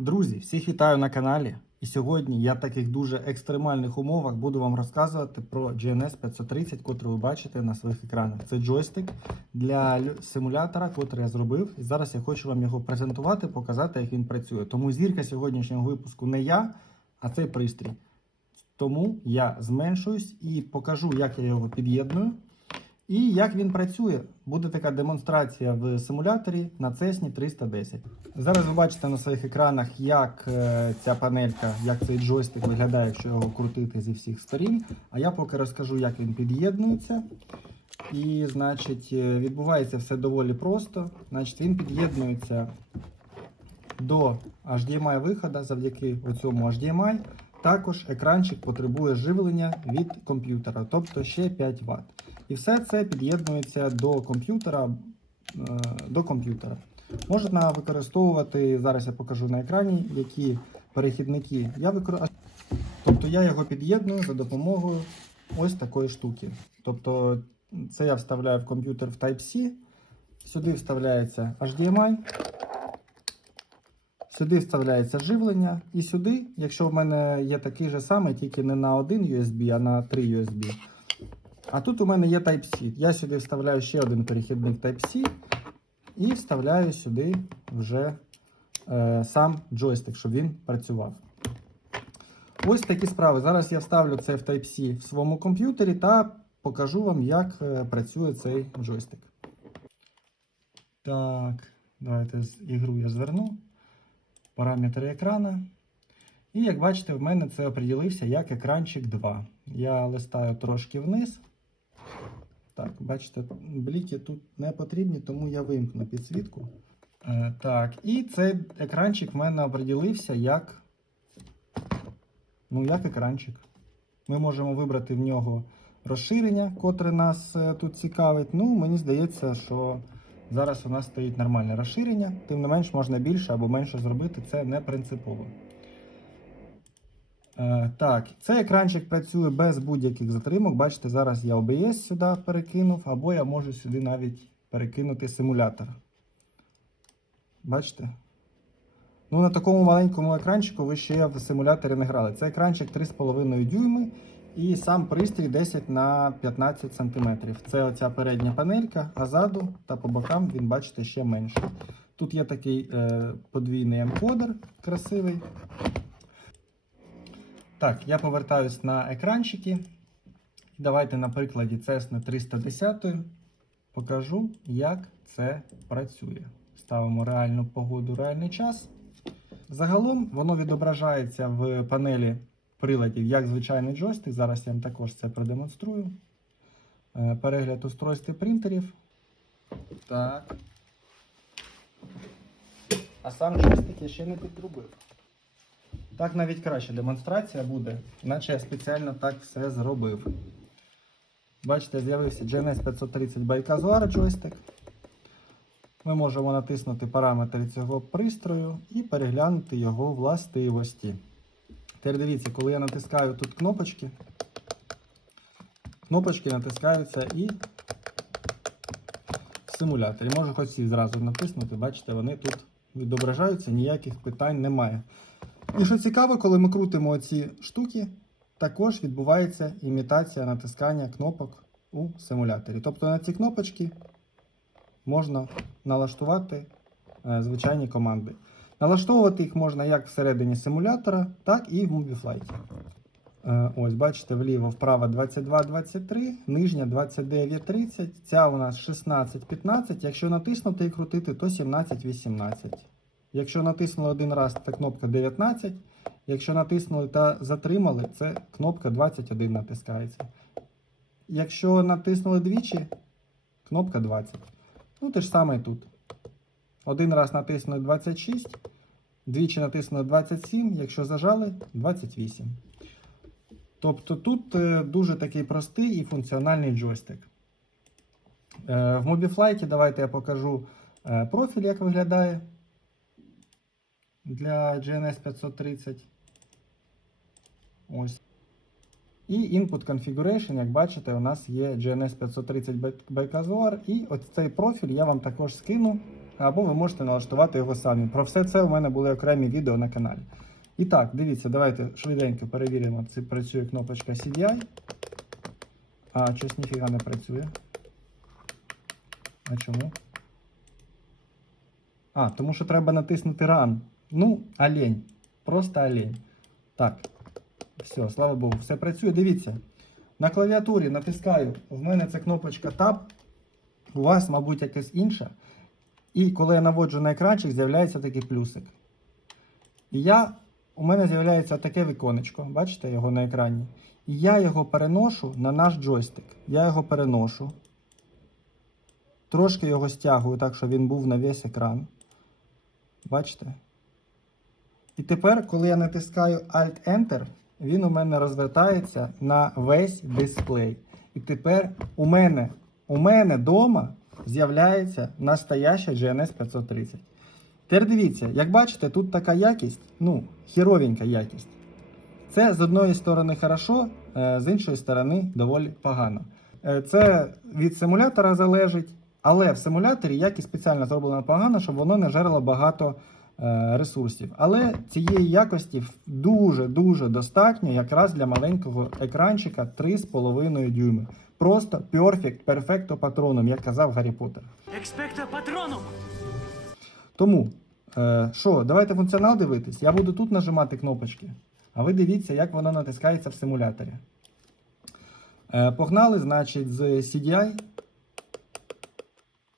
Друзі, всіх вітаю на каналі. І сьогодні я в таких дуже екстремальних умовах буду вам розказувати про GNS 530, котрий ви бачите на своїх екранах. Це джойстик для симулятора, котрий я зробив. І зараз я хочу вам його презентувати, показати, як він працює. Тому зірка сьогоднішнього випуску не я, а цей пристрій. Тому я зменшуюсь і покажу, як я його під'єдную. І як він працює, буде така демонстрація в симуляторі на Cessna 310. Зараз ви бачите на своїх екранах, як е, ця панелька, як цей джойстик виглядає, якщо його крутити зі всіх сторін. А я поки розкажу, як він під'єднується. І, значить, е, відбувається все доволі просто. Значить, він під'єднується до HDMI виходу завдяки цьому HDMI. Також екранчик потребує живлення від комп'ютера, тобто ще 5 Вт. І все це під'єднується до комп'ютера. е, До комп'ютера. Можна використовувати, зараз я покажу на екрані, які перехідники я використовую. Тобто я його під'єдную за допомогою ось такої штуки. Тобто це я вставляю в комп'ютер в Type-C, сюди вставляється HDMI, сюди вставляється живлення, і сюди, якщо в мене є такий же самий, тільки не на один USB, а на 3 USB. А тут у мене є Type-C. Я сюди вставляю ще один перехідник Type-C і вставляю сюди вже е, сам джойстик, щоб він працював. Ось такі справи. Зараз я вставлю це в Type-C в своєму комп'ютері та покажу вам, як е, працює цей джойстик. Так, давайте ігру я зверну. Параметри екрана. І як бачите, в мене це оприділився як екранчик 2. Я листаю трошки вниз. Так, бачите, бліки тут не потрібні, тому я вимкну підсвітку. Е, так, і цей екранчик в мене оприділився як, ну, як екранчик. Ми можемо вибрати в нього розширення, котре нас е, тут цікавить. Ну, мені здається, що зараз у нас стоїть нормальне розширення. Тим не менш, можна більше або менше зробити, це не принципово. Е, Так, цей екранчик працює без будь-яких затримок. Бачите, зараз я OBS сюди перекинув, або я можу сюди навіть перекинути симулятор. Бачите? Ну, на такому маленькому екранчику ви ще в симуляторі не грали. Це екранчик 3,5 дюйми і сам пристрій 10 на 15 см. Це оця передня панелька, а ззаду та по бокам він, бачите, ще менший. Тут є такий е, подвійний енкодер красивий. Так, я повертаюсь на екранчики. Давайте на прикладі Cessna 310 покажу, як це працює. Ставимо реальну погоду, реальний час. Загалом воно відображається в панелі приладів як звичайний джойстик. Зараз я вам також це продемонструю. Е, Перегляд устройств і принтерів. Так. А сам джойстик я ще не підробив. Так навіть краще демонстрація буде, наче я спеціально так все зробив. Бачите, з'явився GNS 530 Байказуар джойстик. Ми можемо натиснути параметри цього пристрою і переглянути його властивості. Тепер дивіться, коли я натискаю тут кнопочки, кнопочки натискаються і в симуляторі. Можу хоч всі зразу натиснути, бачите, вони тут відображаються, ніяких питань немає. І що цікаво, коли ми крутимо ці штуки, також відбувається імітація натискання кнопок у симуляторі. Тобто на ці кнопочки можна налаштувати е, звичайні команди. Налаштовувати їх можна як всередині симулятора, так і в MovieFlight. Е, Ось, бачите, вліво, вправо 22-23, нижня 29-30, ця у нас 16-15. Якщо натиснути і крутити, то 17-18. Якщо натиснули один раз, це кнопка 19. Якщо натиснули та затримали, це кнопка 21 натискається. Якщо натиснули двічі, кнопка 20. Ну, те ж саме і тут. Один раз натиснули 26, двічі натиснули 27, якщо зажали 28. Тобто тут е, дуже такий простий і функціональний джойстик. Е, В MobiFlight давайте я покажу е, профіль, як виглядає для GNS 530. Ось. І Input Configuration, як бачите, у нас є GNS 530 Байказуар. І ось цей профіль я вам також скину або ви можете налаштувати його самі. Про все це у мене були окремі відео на каналі. І так, дивіться, давайте швиденько перевіримо, чи працює кнопочка CDI. А, щось ніфіга не працює. А чому? А, тому що треба натиснути Run. Ну, олень. Просто олень. Так. Все, слава Богу, все працює. Дивіться. На клавіатурі натискаю. В мене це кнопочка Tab. У вас, мабуть, якась інша. І коли я наводжу на екранчик, з'являється такий плюсик. І я, у мене з'являється таке віконечко, бачите його на екрані. І я його переношу на наш джойстик. Я його переношу. Трошки його стягую так, щоб він був на весь екран. Бачите? І тепер, коли я натискаю Alt-Enter, він у мене розвертається на весь дисплей. І тепер у мене, у мене вдома з'являється настояща GNS 530. Тепер дивіться, як бачите, тут така якість, ну, хіровенька якість. Це з одної сторони хорошо, е, з іншої сторони доволі погано. Е, Це від симулятора залежить, але в симуляторі якість спеціально зроблена погано, щоб воно не жерло багато ресурсів. Але цієї якості дуже-дуже достатньо якраз для маленького екранчика 3,5 дюйми. Просто perfect, perfecto патроном, як казав Гаррі Поттер. Експекта патроном! Тому, е, що, давайте функціонал дивитись. Я буду тут нажимати кнопочки, а ви дивіться, як воно натискається в симуляторі. Е, погнали, значить, з CDI.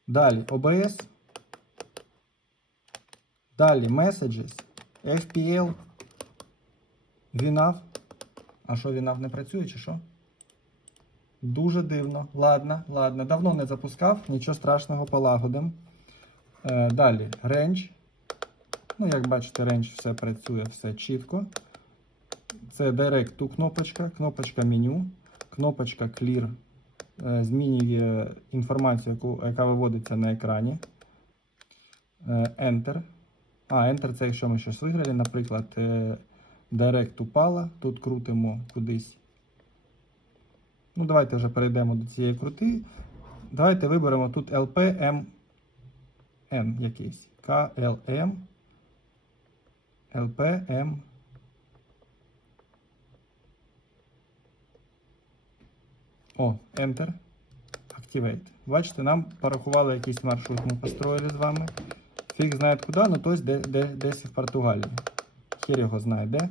Далі OBS. Далі Messages, FPL, VNAV. А що, VNAV не працює чи що? Дуже дивно. Ладно, ладно. Давно не запускав, нічого страшного, полагодим. Е, Далі range. Ну, як бачите, range все працює, все чітко. Це Direct to кнопочка, кнопочка меню, кнопочка Clear е, змінює інформацію, яку, яка виводиться на екрані. Е, Enter. А, Enter це якщо ми щось виграли, наприклад, е, Direct Pala. Тут крутимо кудись. Ну, давайте вже перейдемо до цієї крути. Давайте виберемо тут LPM. N якийсь. KLM. LPM. О, Enter. Activate. Бачите, нам порахували якийсь маршрут, ми построїли з вами. Фіг знає куди, ну тобто де, де, десь в Португалії. Хер його знає де.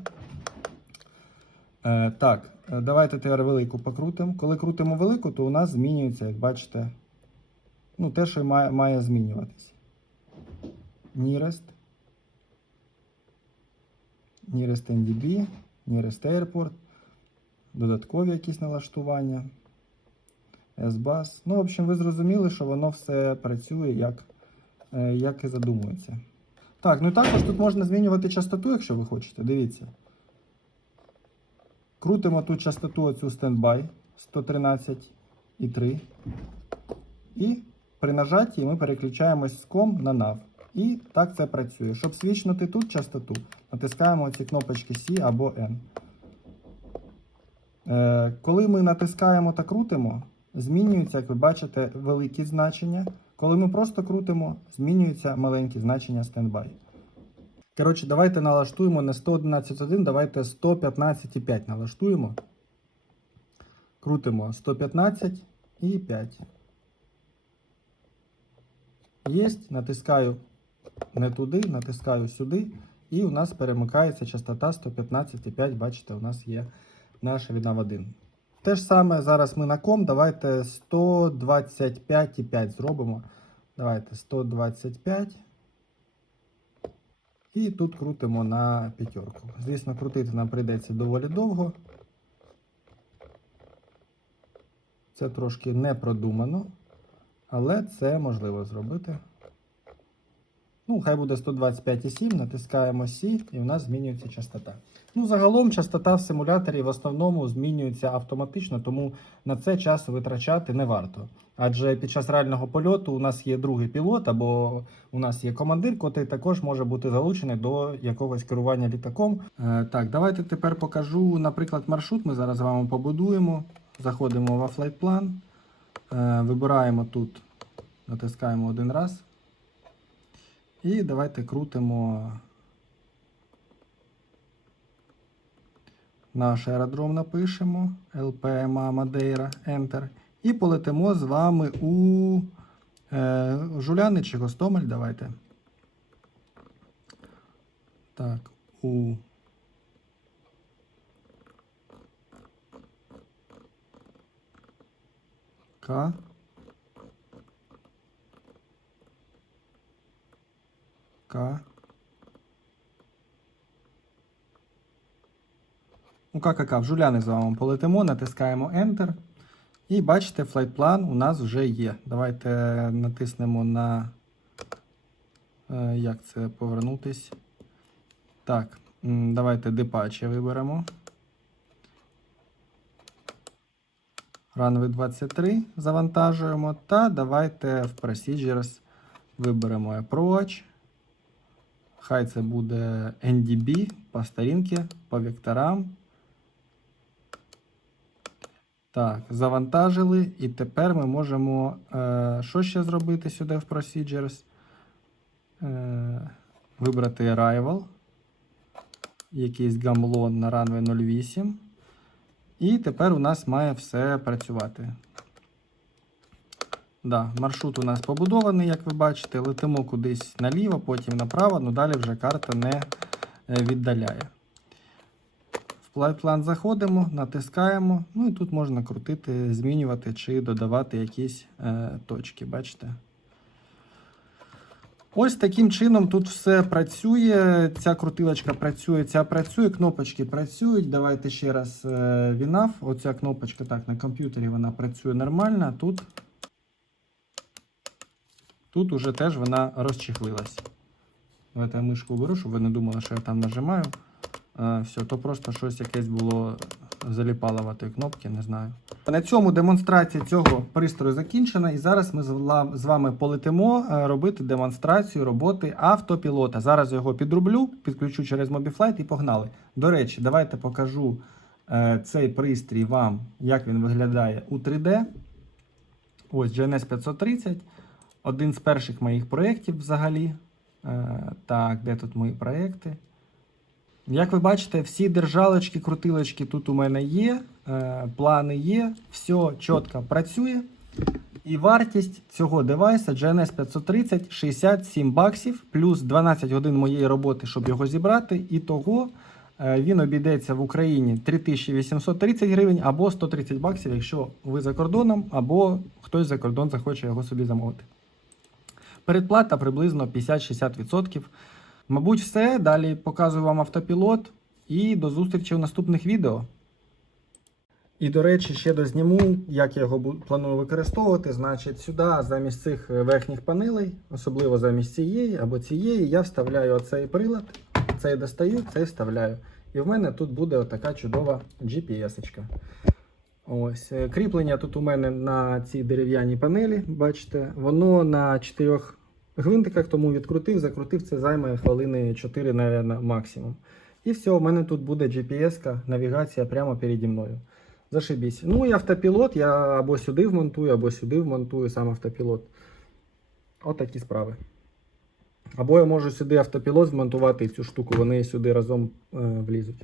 Е, так, е, давайте тепер велику покрутимо. Коли крутимо велику, то у нас змінюється, як бачите, ну, те, що має, має змінюватися. Nearest. Nearest NDB, Nearest Airport, додаткові якісь налаштування. S-Bus. Ну, в общем, ви зрозуміли, що воно все працює як, як і задумується. Так, ну і також тут можна змінювати частоту, якщо ви хочете. Дивіться. Крутимо тут частоту оцю стендбай 113,3. І при нажатті ми переключаємось з ком на NAV. І так це працює. Щоб свічнути тут частоту, натискаємо ці кнопочки C або N. Е, коли ми натискаємо та крутимо, змінюються, як ви бачите, великі значення. Коли ми просто крутимо, змінюються маленькі значення стендбай. Коротше, давайте налаштуємо не 111.1, давайте 115.5 налаштуємо. Крутимо 115 і 5. Єсть, натискаю не туди, натискаю сюди, і у нас перемикається частота 115,5. Бачите, у нас є наша віднав 1. Те ж саме зараз ми на ком. Давайте 125,5 зробимо. Давайте 125. І тут крутимо на п'ятерку. Звісно, крутити нам прийдеться доволі довго. Це трошки не продумано, але це можливо зробити. Ну, хай буде 125,7, натискаємо C і в нас змінюється частота. Ну, загалом частота в симуляторі в основному змінюється автоматично, тому на це часу витрачати не варто. Адже під час реального польоту у нас є другий пілот, або у нас є командир, який також може бути залучений до якогось керування літаком. Е, так, давайте тепер покажу, наприклад, маршрут. Ми зараз з вами побудуємо. Заходимо в Plan, е, вибираємо тут, натискаємо один раз. І давайте крутимо наш аеродром напишемо. ЛПМА Мадейра, Enter. І полетимо з вами у е, Жуляни чи Гостомель. Давайте. Так, у. К. К. У ККК в Жуляни з вами полетимо, натискаємо Enter. І бачите, флайт-план у нас вже є. Давайте натиснемо на. е, Як це повернутись? Так, давайте Depache виберемо. Runway 23 завантажуємо. Та давайте в Procedures виберемо Approach. Хай це буде NDB по сторінці, по векторам. Так, завантажили. І тепер ми можемо. Е, що ще зробити сюди в Procedures? Е, вибрати Arrival. Якийсь гамлон на runway 08. І тепер у нас має все працювати. Да, маршрут у нас побудований, як ви бачите. Летимо кудись наліво, потім направо, ну далі вже карта не е, віддаляє. В план заходимо, натискаємо. Ну і тут можна крутити, змінювати чи додавати якісь е, точки. Бачите? Ось таким чином тут все працює. Ця крутилочка працює, ця працює, кнопочки працюють. Давайте ще раз е, вінав. Оця кнопочка так на комп'ютері вона працює нормально. Тут, тут уже теж вона розчехлилась. Давайте я мишку беру, щоб ви не думали, що я там нажимаю. Е, все, то просто щось якесь було заліпало в тої кнопки, не знаю. На цьому демонстрація цього пристрою закінчена, і зараз ми з вами полетимо е, робити демонстрацію роботи автопілота. Зараз його підрублю, підключу через Mobiflight і погнали. До речі, давайте покажу е, цей пристрій вам, як він виглядає у 3D. Ось GNS 530. Один з перших моїх проєктів взагалі. Е, так, де тут мої проєкти? Як ви бачите, всі держалочки, крутилочки тут у мене є, е, плани є, все чітко працює. І вартість цього девайса GNS 530 67 баксів, плюс 12 годин моєї роботи, щоб його зібрати. І того е, він обійдеться в Україні 3830 гривень або 130 баксів, якщо ви за кордоном, або хтось за кордон захоче його собі замовити. Передплата приблизно 50-60%. Мабуть, все. Далі показую вам автопілот і до зустрічі в наступних відео. І, до речі, ще дозніму, як я його планую використовувати. Значить, сюди замість цих е, верхніх панелей, особливо замість цієї або цієї, я вставляю оцей прилад. Цей достаю, цей вставляю. І в мене тут буде отака чудова GPS-очка. Ось. е, Кріплення тут у мене на цій дерев'яній панелі, бачите, воно на чотирьох гвинтиках, тому відкрутив, закрутив, це займе хвилини 4, наверное, максимум. І все, у мене тут буде GPS-ка, навігація прямо переді мною. Зашибісь. Ну і автопілот я або сюди вмонтую, або сюди вмонтую сам автопілот. Отакі справи. Або я можу сюди автопілот вмонтувати і цю штуку, вони сюди разом е, влізуть.